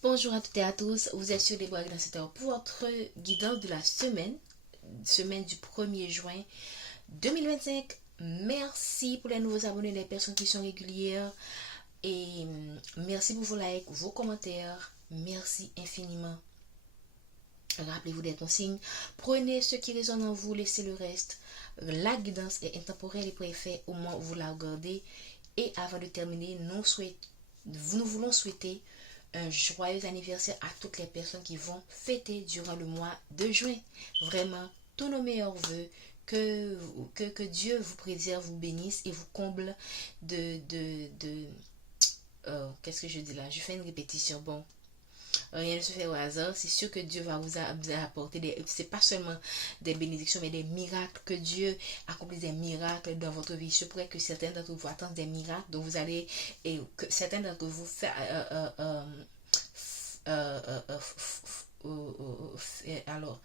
Bonjour à toutes et à tous, vous êtes sur les Bois Danseurs pour votre guidance de la semaine du 1er juin 2025. Merci pour les nouveaux abonnés, les personnes qui sont régulières et merci pour vos likes, vos commentaires. Merci infiniment. Rappelez-vous des consignes. Prenez ce qui résonne en vous, laissez le reste. La guidance est intemporelle et préfet au moment où vous la regardez. Et avant de terminer, nous voulons souhaiter un joyeux anniversaire à toutes les personnes qui vont fêter durant le mois de juin. Vraiment, tous nos meilleurs voeux. Que Dieu vous préserve, vous bénisse et vous comble qu'est-ce que je dis là? Je fais une répétition. Bon, rien ne se fait au hasard. C'est sûr que Dieu va vous apporter c'est pas seulement des bénédictions, mais des miracles. Que Dieu accomplisse des miracles dans votre vie. Je pourrais que certains d'entre vous attendent des miracles. Donc vous allez, et que certains d'entre vous alors,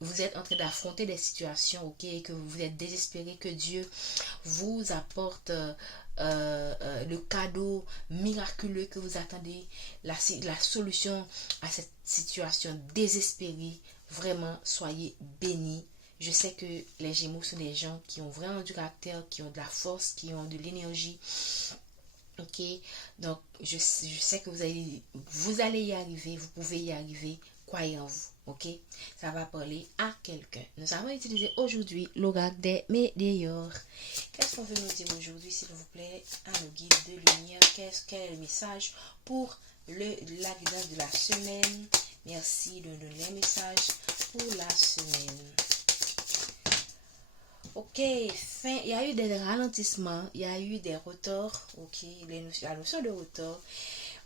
vous êtes en train d'affronter des situations, ok, que vous êtes désespéré, que Dieu vous apporte le cadeau miraculeux que vous attendez, la solution à cette situation désespérée. Vraiment, soyez bénis. Je sais que les Gémeaux sont des gens qui ont vraiment du caractère, qui ont de la force, qui ont de l'énergie. Ok, donc je sais que vous allez y arriver, vous pouvez y arriver, croyez en vous, ok? Ça va parler à quelqu'un. Nous avons utilisé aujourd'hui l'oracle des meilleurs. Qu'est-ce qu'on veut nous dire aujourd'hui, s'il vous plaît, à nos guides de lumière? Quel est le message pour la guidance de la semaine? Merci de nous donner les messages pour la semaine. Ok, il y a eu des ralentissements, il y a eu des retards, ok, la notion de retard.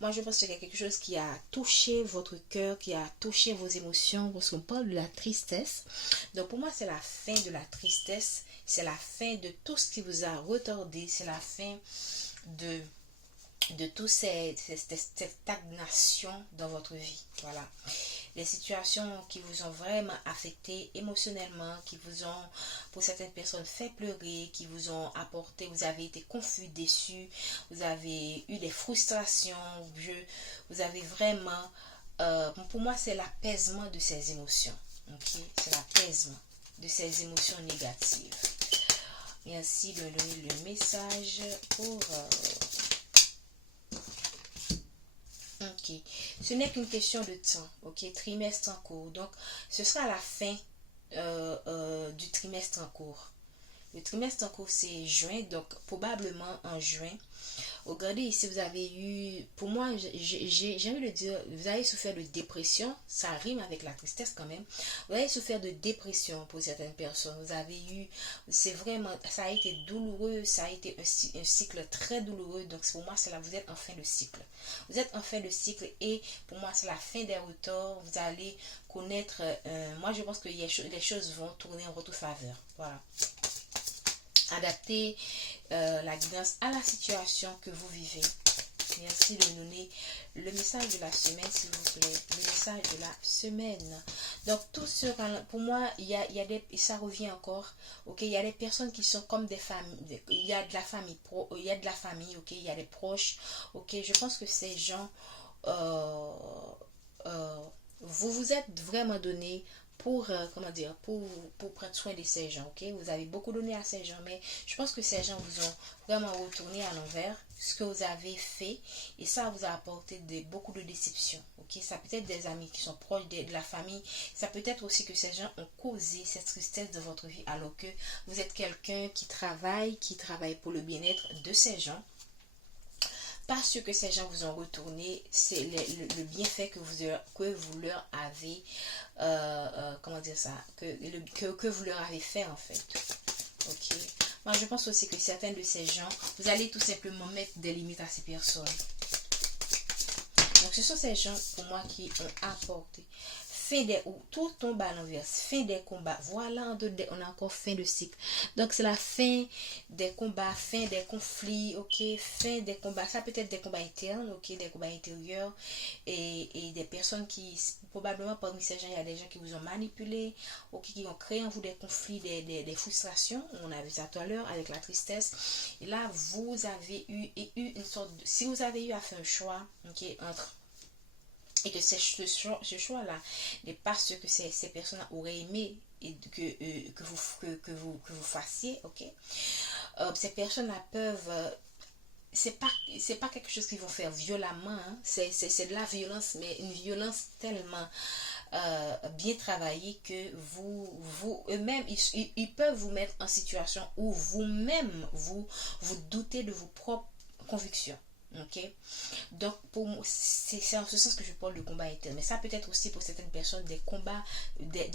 Moi, je pense qu'il y a quelque chose qui a touché votre cœur, qui a touché vos émotions, parce qu'on parle de la tristesse. Donc, pour moi, c'est la fin de la tristesse, c'est la fin de tout ce qui vous a retardé, c'est la fin de toute cette stagnation dans votre vie. Voilà. Les situations qui vous ont vraiment affecté émotionnellement, qui vous ont, pour certaines personnes, fait pleurer, qui vous ont apporté, vous avez été confus, déçus, vous avez eu des frustrations, vous avez vraiment, pour moi, c'est l'apaisement de ces émotions. Ok, c'est l'apaisement de ces émotions négatives. Merci de donner le message pour ok, ce n'est qu'une question de temps, ok, trimestre en cours. Donc, ce sera la fin du trimestre en cours. Le trimestre en cours, c'est juin, donc probablement en juin. Regardez ici, vous avez eu, pour moi, j'ai envie de dire, vous avez souffert de dépression, ça rime avec la tristesse quand même. Vous avez souffert de dépression pour certaines personnes. Vous avez eu, c'est vraiment, ça a été douloureux, ça a été un cycle très douloureux. Donc pour moi, c'est là, vous êtes en fin de cycle. Vous êtes en fin de cycle et pour moi, c'est la fin des retards. Vous allez connaître, moi je pense que les choses vont tourner en votre faveur. Voilà. Adapter la guidance à la situation que vous vivez. Merci de nous donner le message de la semaine, s'il vous plaît. Le message de la semaine. Donc, tout ce pour moi, il y a des, ça revient encore. Ok, il y a des personnes qui sont comme des familles. Il y a de la famille il y a de la famille. Ok, il y a des proches. Ok, je pense que ces gens, vous vous êtes vraiment donné pour comment dire pour prendre soin de ces gens, ok, vous avez beaucoup donné à ces gens, mais je pense que ces gens vous ont vraiment retourné à l'envers ce que vous avez fait et ça vous a apporté beaucoup de déception, ok, ça peut être des amis qui sont proches de la famille, ça peut être aussi que ces gens ont causé cette tristesse de votre vie alors que vous êtes quelqu'un qui travaille pour le bien-être de ces gens. Parce que ces gens vous ont retourné, c'est le bienfait que vous leur avez, comment dire ça, que vous leur avez fait en fait. Ok. Moi, je pense aussi que certains de ces gens, vous allez tout simplement mettre des limites à ces personnes. Donc, ce sont ces gens, pour moi, qui ont apporté. Tout tombe à l'inverse, fin des combats. Voilà, on a encore fin de cycle. Donc, c'est la fin des combats, fin des conflits, ok, fin des combats. Ça peut être des combats internes, ok, des combats intérieurs. Et des personnes qui, probablement parmi ces gens, il y a des gens qui vous ont manipulé, ok, qui ont créé en vous des conflits, des frustrations. On a vu ça tout à l'heure avec la tristesse. Et là, vous avez eu une sorte de. Si vous avez eu à faire un choix, ok, entre et que ce choix-là n'est pas ce que ces personnes auraient aimé et que vous fassiez, ok? Ces personnes-là peuvent c'est pas quelque chose qu'ils vont faire violemment, hein. C'est de la violence, mais une violence tellement bien travaillée que eux-mêmes, ils peuvent vous mettre en situation où vous-même, vous doutez de vos propres convictions. Ok, donc pour moi c'est en ce sens que je parle de combat interne, mais ça peut être aussi pour certaines personnes des combats, des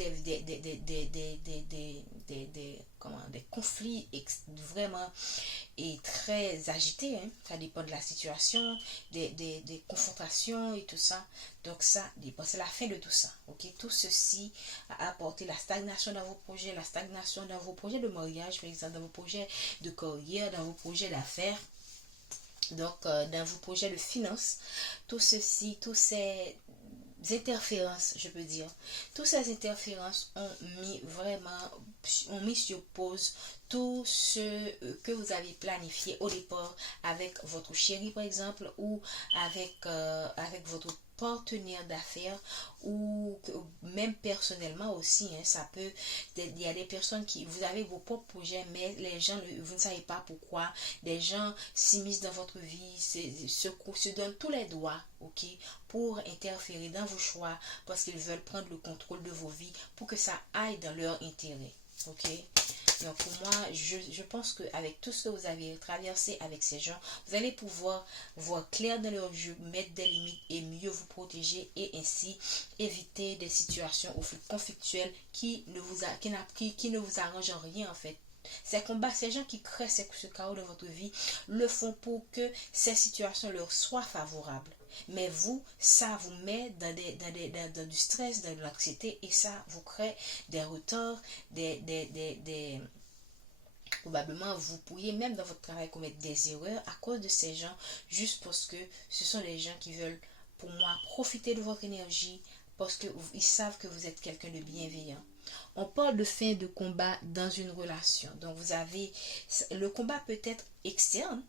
conflits vraiment et très agités, hein. Ça dépend de la situation, des confrontations et tout ça. Donc ça dépend, c'est la fin de tout ça. Ok, tout ceci a apporté la stagnation dans vos projets, la stagnation dans vos projets de mariage, par exemple, dans vos projets de carrière, dans vos projets d'affaires. Donc, dans vos projets de finances, tout ceci, tous ces interférences, je peux dire, toutes ces interférences ont mis sur pause tout ce que vous avez planifié au départ avec votre chéri, par exemple, ou avec votre partenaire d'affaires, ou même personnellement aussi, hein. Ça peut, il y a des personnes qui, vous avez vos propres projets, mais les gens, vous ne savez pas pourquoi, des gens s'immiscent dans votre vie, se donnent tous les droits, ok, pour interférer dans vos choix, parce qu'ils veulent prendre le contrôle de vos vies, pour que ça aille dans leur intérêt, ok. Donc pour moi, je pense qu'avec tout ce que vous avez traversé avec ces gens, vous allez pouvoir voir clair dans leurs yeux, mettre des limites et mieux vous protéger, et ainsi éviter des situations conflictuelles qui ne vous arrangent en rien en fait. Ces combats, ces gens qui créent ce chaos dans votre vie, le font pour que ces situations leur soient favorables. Mais vous, ça vous met dans du stress, dans de l'anxiété, et ça vous crée des retards, probablement vous pourriez même dans votre travail commettre des erreurs à cause de ces gens, juste parce que ce sont des gens qui veulent, pour moi, profiter de votre énergie, parce qu'ils savent que vous êtes quelqu'un de bienveillant. On parle de fin de combat dans une relation. Donc vous avez, le combat peut être externe,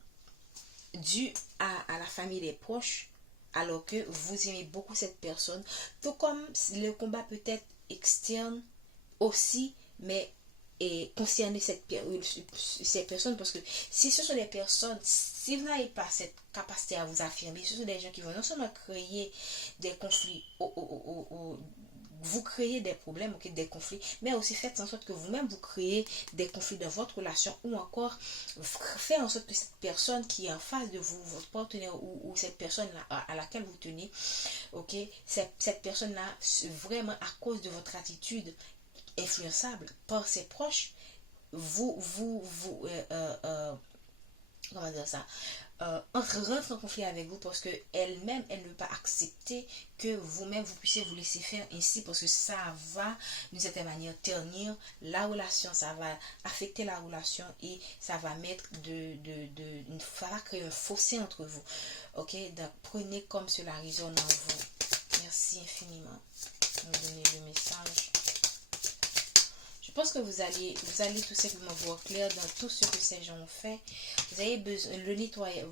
dû à la famille des proches, alors que vous aimez beaucoup cette personne. Tout comme le combat peut être externe aussi, mais et concerner ces personnes, parce que si ce sont des personnes, si vous n'avez pas cette capacité à vous affirmer, ce sont des gens qui vont non seulement créer des conflits vous créez des problèmes, okay, des conflits, mais aussi faites en sorte que vous-même vous créez des conflits dans votre relation, ou encore faire en sorte que cette personne qui est en face de vous, votre partenaire, ou cette personne là, à laquelle vous tenez, ok, cette personne-là, vraiment à cause de votre attitude influençable par ses proches, comment dire ça, rentre en conflit avec vous, parce que elle-même, elle ne peut pas accepter que vous-même vous puissiez vous laisser faire ainsi, parce que ça va d'une certaine manière ternir la relation, ça va affecter la relation, et ça va mettre ça va créer un fossé entre vous. Ok, donc prenez comme cela résonne en vous. Merci infiniment de me donner le message. Je pense que vous allez tout simplement voir clair dans tout ce que ces gens ont fait. Vous avez besoin le nettoyage.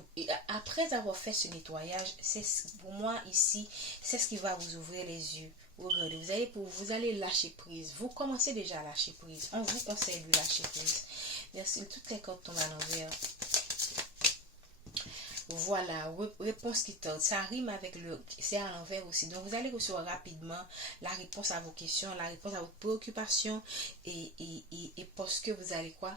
Après avoir fait ce nettoyage, c'est pour moi ici, c'est ce qui va vous ouvrir les yeux. Regardez, vous allez lâcher prise. Vous commencez déjà à lâcher prise. On vous conseille de lâcher prise. Merci. Toutes les cartes tombent à l'envers. Voilà, réponse qui tarde. Ça rime avec c'est à l'envers aussi. Donc, vous allez recevoir rapidement la réponse à vos questions, la réponse à vos préoccupations, et parce que vous allez quoi?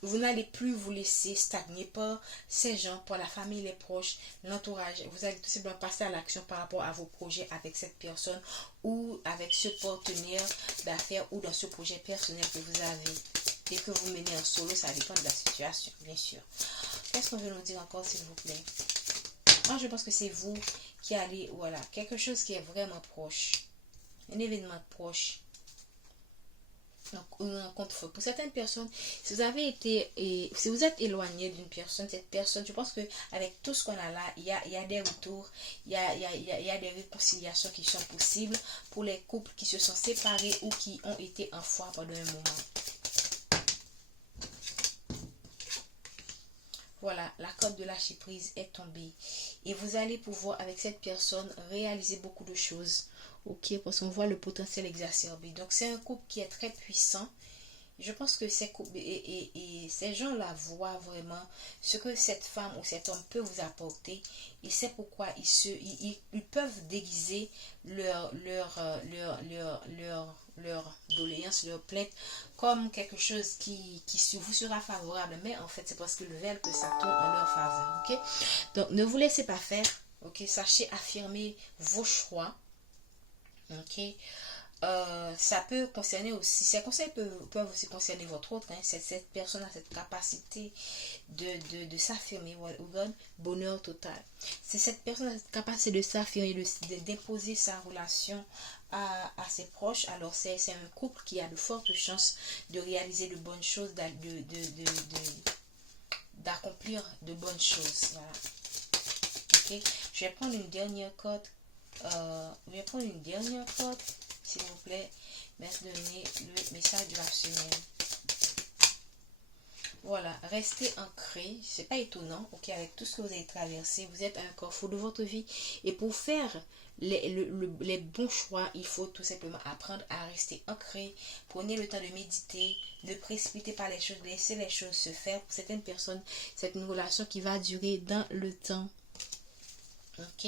Vous n'allez plus vous laisser stagner par ces gens, par la famille, les proches, l'entourage. Vous allez tout simplement passer à l'action par rapport à vos projets avec cette personne, ou avec ce partenaire d'affaires, ou dans ce projet personnel que vous avez et que vous menez en solo. Ça dépend de la situation, bien sûr. Qu'est-ce qu'on veut nous dire encore, s'il vous plaît? Moi, je pense que c'est vous qui allez, voilà, quelque chose qui est vraiment proche. Un événement proche. Donc, une rencontre forte. Pour certaines personnes, si vous êtes éloigné d'une personne, cette personne, je pense que avec tout ce qu'on a là, il y a des retours, il y a des réconciliations qui sont possibles pour les couples qui se sont séparés ou qui ont été en foi pendant un moment. Voilà, la corde de lâcher prise est tombée. Et vous allez pouvoir, avec cette personne, réaliser beaucoup de choses. Ok, parce qu'on voit le potentiel exacerbé. Donc, c'est un couple qui est très puissant. Je pense que ces gens-là voient vraiment ce que cette femme ou cet homme peut vous apporter. Et c'est pourquoi ils peuvent déguiser leur doléance, leur plainte comme quelque chose qui vous sera favorable. Mais en fait, c'est parce qu'ils veulent que ça tourne en leur faveur. Ok? Donc, ne vous laissez pas faire. Ok? Sachez affirmer vos choix. Ok? Ça peut concerner aussi, ces conseils peuvent aussi concerner votre autre. Hein. Cette personne a cette capacité de s'affirmer. Bonheur total. C'est cette personne a cette capacité de s'affirmer, d'imposer sa relation à ses proches. Alors, c'est un couple qui a de fortes chances de réaliser de bonnes choses, d'accomplir de bonnes choses. Voilà. Ok. Je vais prendre une dernière corde. S'il vous plaît. Merci de donner le message de la semaine. Voilà, restez ancré, c'est pas étonnant, ok, avec tout ce que vous avez traversé, vous êtes à un carrefour de votre vie. Et pour faire les bons choix, il faut tout simplement apprendre à rester ancré. Prenez le temps de méditer, ne précipitez pas les choses, laissez les choses se faire. Pour certaines personnes, c'est une relation qui va durer dans le temps. Ok,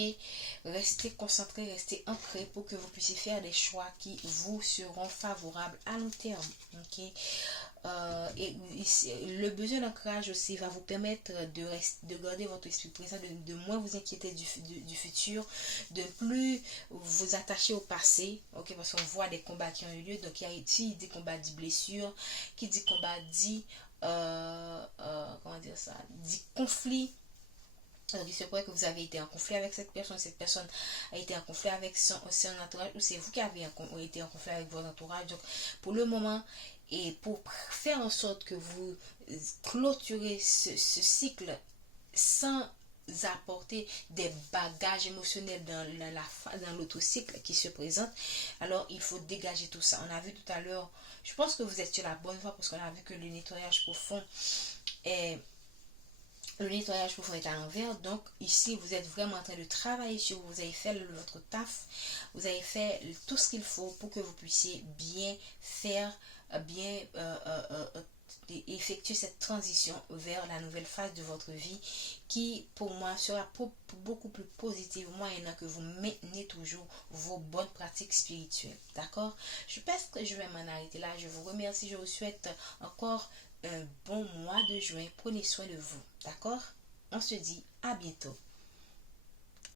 restez concentré, restez ancré pour que vous puissiez faire des choix qui vous seront favorables à long terme. Ok, et le besoin d'ancrage aussi va vous permettre de garder votre esprit présent, de moins vous inquiéter du futur, de plus vous attacher au passé. Ok, parce qu'on voit des combats qui ont eu lieu. Donc, qui dit combat dit blessure, qui dit combat dit comment dire ça, dit conflit. Alors, il se pourrait que vous avez été en conflit avec cette personne a été en conflit avec son entourage, ou c'est vous qui avez été en conflit avec votre entourage. Donc, pour le moment, et pour faire en sorte que vous clôturez ce cycle sans apporter des bagages émotionnels dans l'autre cycle qui se présente, alors il faut dégager tout ça. On a vu tout à l'heure, je pense que vous êtes sur la bonne voie parce qu'on a vu que le nettoyage profond est... Le nettoyage profond est à l'envers. Donc ici, vous êtes vraiment en train de travailler sur vous. Vous avez fait votre taf. Vous avez fait tout ce qu'il faut pour que vous puissiez bien faire, bien effectuer cette transition vers la nouvelle phase de votre vie qui, pour moi, sera beaucoup plus positive moyennant que vous maintenez toujours vos bonnes pratiques spirituelles. D'accord? Je pense que je vais m'en arrêter là. Je vous remercie. Je vous souhaite encore un bon mois de juin. Prenez soin de vous. D'accord? On se dit à bientôt.